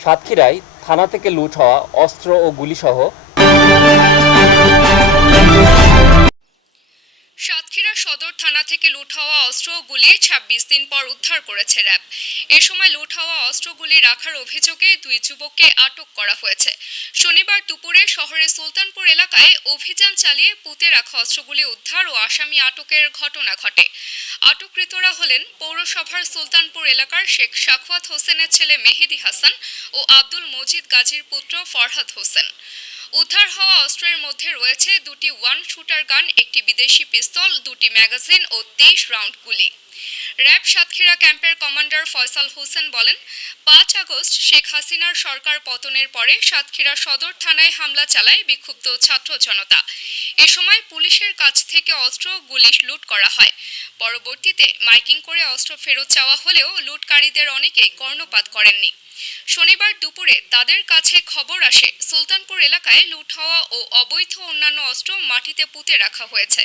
সাতক্ষীরায় থানা থেকে লুট হওয়া অস্ত্র ও গুলিসহ থানা থেকে লুট হওয়া অস্ত্রগুলি ছাব্বিশ দিন পর উদ্ধার করেছে র্যাব। এ সময় লুট হওয়া অস্ত্রগুলি রাখার অভিযোগে দুই যুবককে আটক করা হয়েছে। শনিবার দুপুরে শহরের সুলতানপুর এলাকায় অভিযান চালিয়ে পুঁতে রাখা অস্ত্রগুলি উদ্ধার ও আসামি আটকের ঘটনা ঘটে। আটককৃতরা হলেন পৌরসভার সুলতানপুর এলাকার শেখ সাখওয়াত হোসেনের ছেলে মেহেদি হাসান ও আব্দুল মজিদ গাজীর পুত্র ফরহাদ হোসেন। উদ্ধার হওয়া অস্ত্রের মধ্যে রয়েছে দুটি ওয়ান শুটার গান একটি বিদেশি পিস্তল, দুটি ম্যাগাজিন ও তেইশ রাউন্ড গুলি। র্যাব সাতক্ষীরা ক্যাম্পের কমান্ডার ফয়সাল হোসেন বলেন, পাঁচ আগস্ট শেখ হাসিনার সরকার পতনের পরে সাতক্ষীরা সদর থানায় হামলা চালায় বিক্ষুব্ধ ছাত্র জনতা। এ সময় পুলিশের কাছ থেকে অস্ত্র, গুলি লুট করা হয়। পরবর্তীতে মাইকিং করে অস্ত্র ফেরত চাওয়া হলেও লুটকারীদের অনেকেই কর্ণপাত করেননি। শনিবার দুপুরে তাদের কাছে খবর আসে, সুলতানপুর এলাকায় লুট হওয়া ও অবৈধ অন্যান্য অস্ত্র মাটিতে পুঁতে রাখা হয়েছে।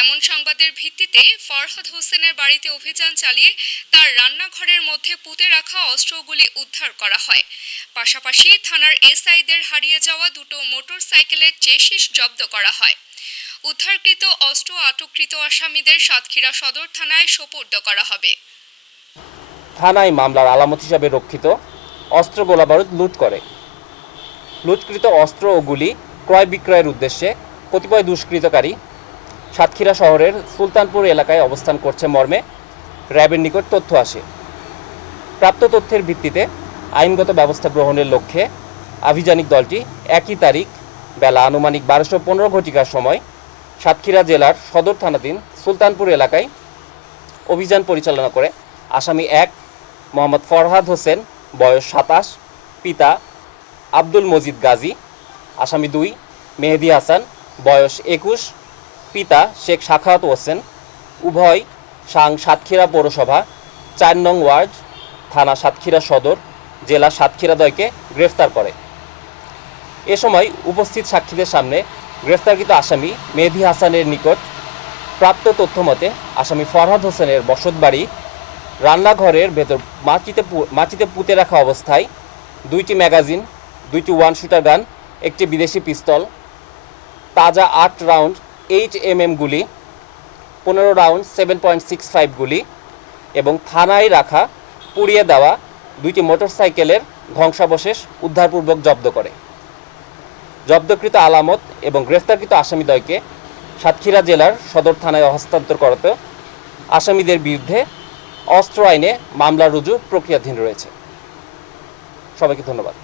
এমন সংবাদের ভিত্তিতে ফরহাদ হোসেনের বাড়িতে অভিযান চালিয়ে তার রান্নাঘরের মধ্যে পুঁতে রাখা অস্ত্রগুলি উদ্ধার করা হয়। পাশাপাশি থানার এসআইদের হারিয়ে যাওয়া দুটো মোটর সাইকেলের চেসিস জব্দ করা হয়। উদ্ধারকৃত অস্ত্র আটককৃত আসামিদের সাতক্ষীরা সদর থানায় সোপর্দ করা হবে। থানায় মামলার আলামত হিসাবে রক্ষিত। অস্ত্র গোলাবারুদ লুট করে। লুটকৃত অস্ত্র ও গুলি ক্রয় বিক্রয়ের উদ্দেশ্যে কতিপয় দুষ্কৃতকারী সাতক্ষীরা শহরের সুলতানপুর এলাকায় অবস্থান করছে মর্মে র্যাবের নিকট তথ্য আসে। প্রাপ্ত তথ্যের ভিত্তিতে আইনগত ব্যবস্থা গ্রহণের লক্ষ্যে আভিযানিক দলটি একই তারিখ বেলা আনুমানিক বারোশো পনেরো ঘটিকার সময় সাতক্ষীরা জেলার সদর থানাধীন সুলতানপুর এলাকায় অভিযান পরিচালনা করে আসামি এক মোহাম্মদ ফরহাদ হোসেন বয়স সাতাশ, পিতা আব্দুল মজিদ গাজী, আসামি দুই, মেহেদি হাসান, বয়স একুশ, পিতা শেখ সাখাওয়াত হোসেন, উভয় সাং সাতক্ষীরা পৌরসভা, চার নং ওয়ার্ড, থানা সাতক্ষীরা সদর, জেলা সাতক্ষীরাদয়কে গ্রেফতার করে। এ সময় উপস্থিত সাক্ষীদের সামনে গ্রেফতারকৃত আসামি মেহেদি হাসানের নিকট প্রাপ্ত তথ্য মতে আসামি ফরহাদ হোসেনের বসতবাড়ি রান্নাঘরের ভেতর মাটিতে মাটিতে পুঁতে রাখা অবস্থায় দুইটি ম্যাগাজিন, দুইটি ওয়ান শুটার গান, একটি বিদেশি পিস্তল, তাজা আট রাউন্ড এইচ এম এম গুলি, পনেরো round seven point six five গুলি এবং থানায় রাখা, পুড়িয়ে দেওয়া দুইটি মোটরসাইকেলের ধ্বংসাবশেষ উদ্ধারপূর্বক জব্দ করে। জব্দকৃত আলামত এবং গ্রেফতারকৃত আসামিদ্বয়কে সাতক্ষীরা জেলার সদর থানায় হস্তান্তর করতে আসামিদের বিরুদ্ধে অস্ত্র আইনে মামলা রুজু প্রক্রিয়াধীন রয়েছে। সবাইকে ধন্যবাদ।